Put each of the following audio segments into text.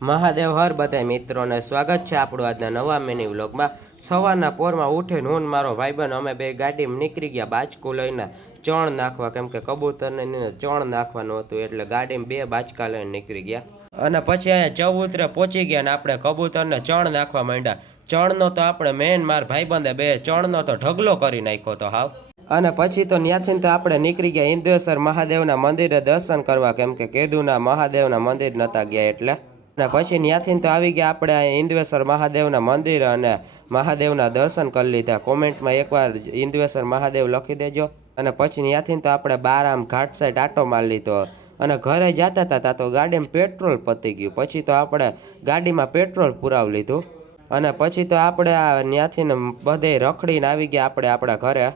મહાદેવ હર બધા મિત્રોને સ્વાગત છે આપણું આજના નવા મિની વ્લોગમાં। સવારના પોરમાં ઉઠીને હું મારો ભાઈબંધ અમે બે ગાડીમાં નીકળી ગયા બાચકું લઈને ચણ નાખવા, કેમ કે કબૂતરને ચણ નાખવાનું હતું એટલે ગાડીમાં બે બાચકા લઈને નીકળી ગયા। અને પછી અહીંયા ચબૂતરે પહોંચી ગયા ને આપણે કબૂતરને ચણ નાખવા માંડ્યા। ચણનો તો આપણે મેન માર ભાઈબંધે બે ચણનો તો ઢગલો કરી નાખ્યો તો હાવ। અને પછી તો ત્યાંથી તો આપણે નીકળી ગયા ઇન્દ્રેશ્વર મહાદેવના મંદિરે દર્શન કરવા, કેમ કે કેદુના મહાદેવના મંદિર નહોતા ગયા એટલે। અને પછી ત્યાંથી તો આવી ગયા આપણે ઇન્દ્રેશ્વર મહાદેવના મંદિર અને મહાદેવના દર્શન કરી લીધા। કોમેન્ટમાં એકવાર ઇન્દ્રેશ્વર મહાદેવ લખી દેજો। અને પછી ત્યાંથી તો આપણે બારામ ઘાટ સાઈડ આટો મારી લીધો અને ઘરે જતા હતા તો ગાડીમાં પેટ્રોલ પતી ગયું। પછી તો આપણે ગાડીમાં પેટ્રોલ પુરાવી લીધું અને પછી તો આપણે ત્યાંથી બધે રખડીને આવી ગયા આપણે આપણા ઘરે।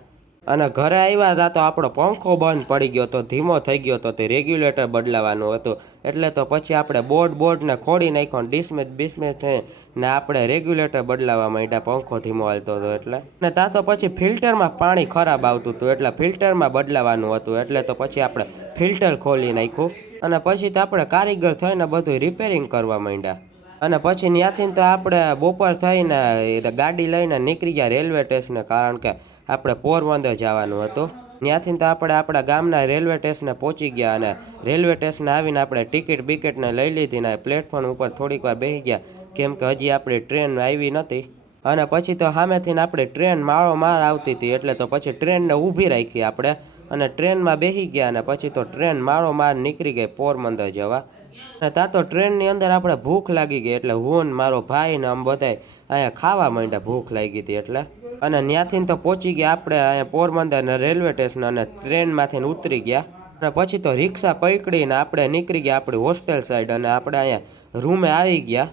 અને ઘરે આવ્યા હતા તો આપણો પંખો બંધ પડી ગયો તો ધીમો થઈ ગયો તો તે રેગ્યુલેટર બદલાવાનું હતું એટલે તો પછી આપણે બોર્ડને ખોડી નાખ્યો ને ડિસમિસ થઈને આપણે રેગ્યુલેટર બદલાવા માંડ્યા, પંખો ધીમો હાલતો હતો એટલે। ને ત્યાં તો પછી ફિલ્ટરમાં પાણી ખરાબ આવતું હતું એટલે ફિલ્ટરમાં બદલાવાનું હતું એટલે તો પછી આપણે ફિલ્ટર ખોલી નાખ્યું અને પછી તો આપણે કારીગર થઈને બધું રિપેરિંગ કરવા માંડ્યા। અને પછી ત્યાંથી તો આપણે બપોર થઈને ગાડી લઈને નીકળી ગયા રેલવે સ્ટેશને, કારણ કે આપણે પોરબંદર જવાનું હતું। ત્યાંથી તો આપણે આપણા ગામના રેલવે સ્ટેશને પહોંચી ગયા અને રેલવે સ્ટેશને આવીને આપણે ટિકિટને લઈ લીધી ને પ્લેટફોર્મ ઉપર થોડીક વાર બેસી ગયા, કેમ કે હજી આપણી ટ્રેન આવી નહોતી। અને પછી તો સામેથી આપણી ટ્રેન માળો માર આવતી હતી એટલે તો પછી ટ્રેનને ઊભી રાખી આપણે અને ટ્રેનમાં બેસી ગયા અને પછી તો ટ્રેન માળો માર નીકળી ગઈ પોરબંદર જવા। અને ત્યાં તો ટ્રેનની અંદર આપણે ભૂખ લાગી ગઈ એટલે હું ને મારો ભાઈ ને આમ બધાય અહીંયા ખાવા માંડ્યા, ભૂખ લાગી હતી એટલે। અને ત્યાંથી તો પહોંચી ગયા આપણે અહીંયા પોરબંદરના રેલવે સ્ટેશન અને ટ્રેનમાંથી ઉતરી ગયા અને પછી તો રિક્ષા પકડીને આપણે નીકળી ગયા આપણી હોસ્ટેલ સાઈડ અને આપણે અહીંયા રૂમે આવી ગયા।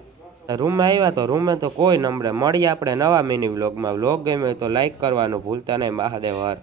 રૂમે આવ્યા તો રૂમે તો કોઈ નંબરે મળીએ આપણે નવા મિની વ્લોગમાં। વ્લોગ ગમ્યો તો લાઈક કરવાનું ભૂલતા નહીં। મહાદેવ હર।